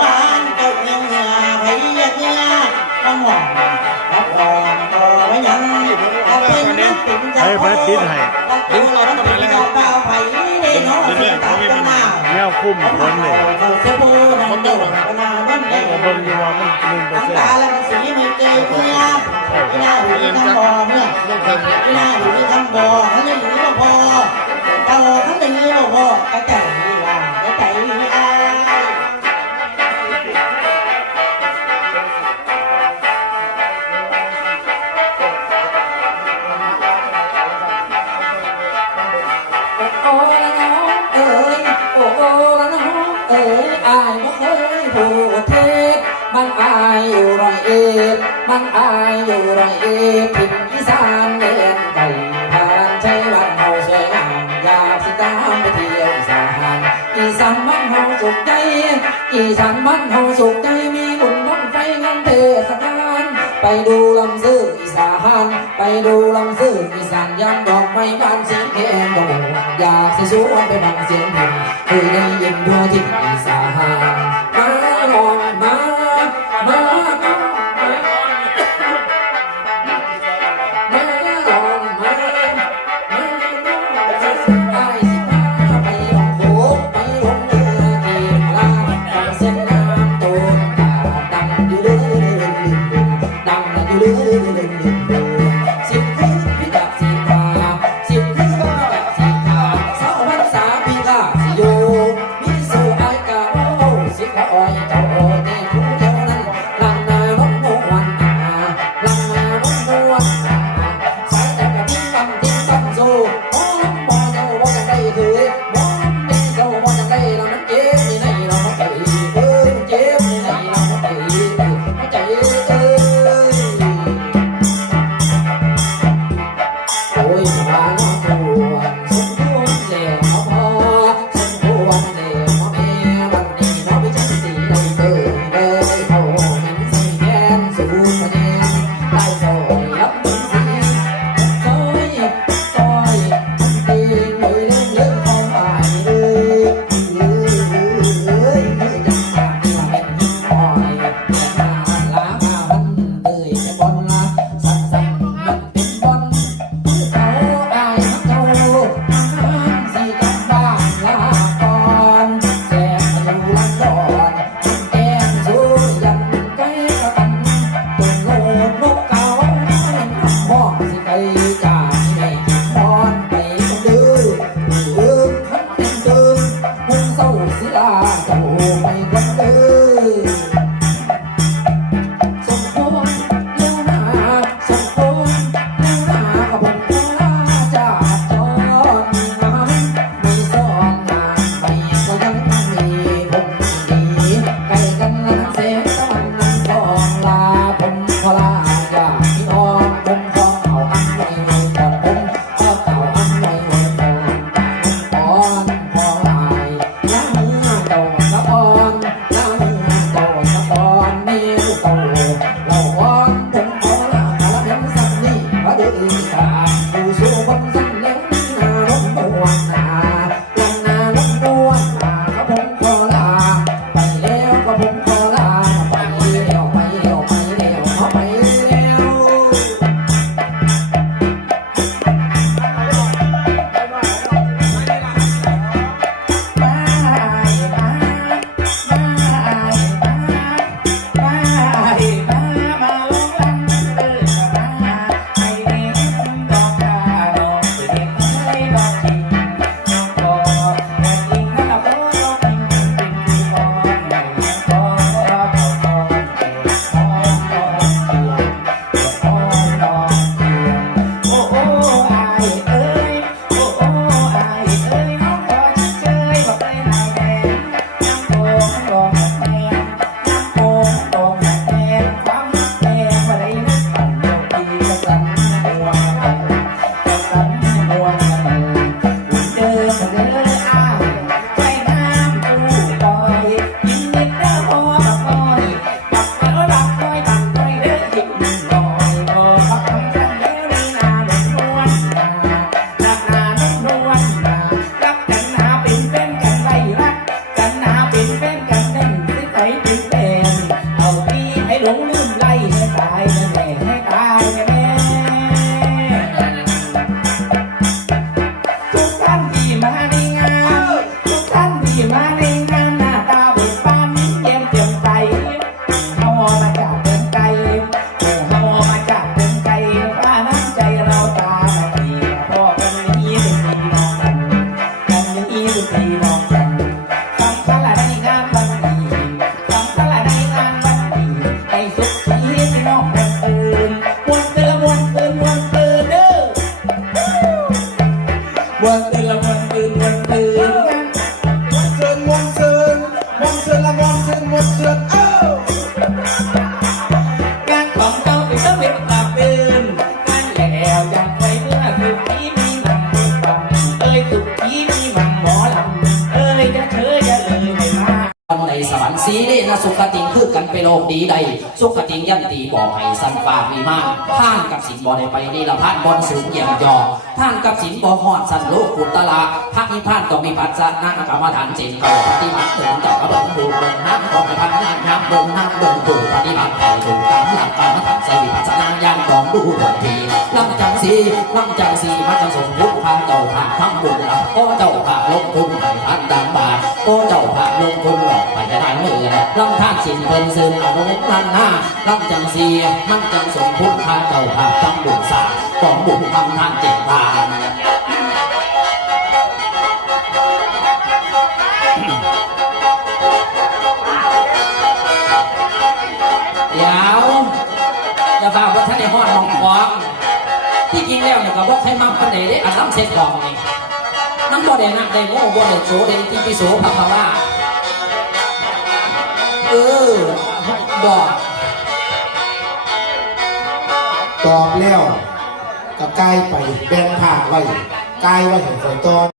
บ้านเจ้าเมียเมียไผเมียมาหมองรับรองต่อไว้ยังเอาเป็นนักปิ่นจะพอดึงเราต้องเป็นเราเปล่าไผได้น้องตาตาหน้าแนวคุ้มคนเลยเขาเสบู่นั่นเจ้าหน้านั่นเอแล้วงก็เบิ่งอยู่ว่ามันหนึ่งเปอร์ทั้งเซ็นตาต์และสีมีเกยเมียหน้าอยู่ที่ทำบ่อเมื่อหน้าอยู่ที่ทำบ่อเขาจะอยู่ที่บ่พอเต่าเขาจะอยู่บ่พอกระจา อายบ่เคยพูดเท็จมันอายอยู่ร้อยเอ็ดมันอายอยู่ร้อยเอ็ดถิ่นอีสานเล่นไก่พาลันใช้วันเฮาสวยงามอยากสิตามไปเที่ยวอีสานอีสานมันเฮาสุขใจ อีสานมันเฮาสุขใจมีบุญบังไฟงานเทศกาลไปดูลำซื่ออีสานไปดูลำซื่ออีสานยามดอกไม้บานเสียงแคนโดอยากสิสวนไปบังเสียงเพลงเคยได้ยินทั่วทิศ ม สีนี่นะสุขติงคือกันไปโลกดีใด สุขติงยันตีบอกให้สันฟ้ามีมากท่านกับสินบ่ได้ไปนี่ละท่านบนสูงเยี่ยมยอท่านกับสินบ่ฮอดสันโลกุตละพักนิพพานต้องมีปัจจานากรรมฐานเจนเก่าปฏิบัติถึงจากกระบอกดูเบิ่งน้ำของไปพันน้ำน้ำบงน้ำบงถูกปฏิบัติให้ถูกตามหลักกรรมฐานใส่ปัสสนาญาณของดูดนทีลำจังสีลำจังสีมันจะสมยุคพาเจ้าพาทำบุญละก็เจ้าพาลงทุนให้ท่านดังบา ทก็เจ้าพาพลงทุนหลอกไปจะได้เมื่อลำท่าสินเพิ่นซึนอนุมุนันหน้าลำจังเสียมันจังสมพุทธาเจ้าพาทำบุญสาของบุญทำทานเจ็ดบาทเดี๋ยวอย่าฝากว่าท่านในห้องน้องควงที่จริงแล้วเนี่ยก็บอกให้มาพันเดได้อันน้ำเสร็จกองนี่ น้ำบ่ได้นักได้โง่บ่ได้โสได้ที่พิโสภะคะว่าเออบอกตอบแล้วก็กายไปแบ่งภาไว้กายไว้ให้คอยตอน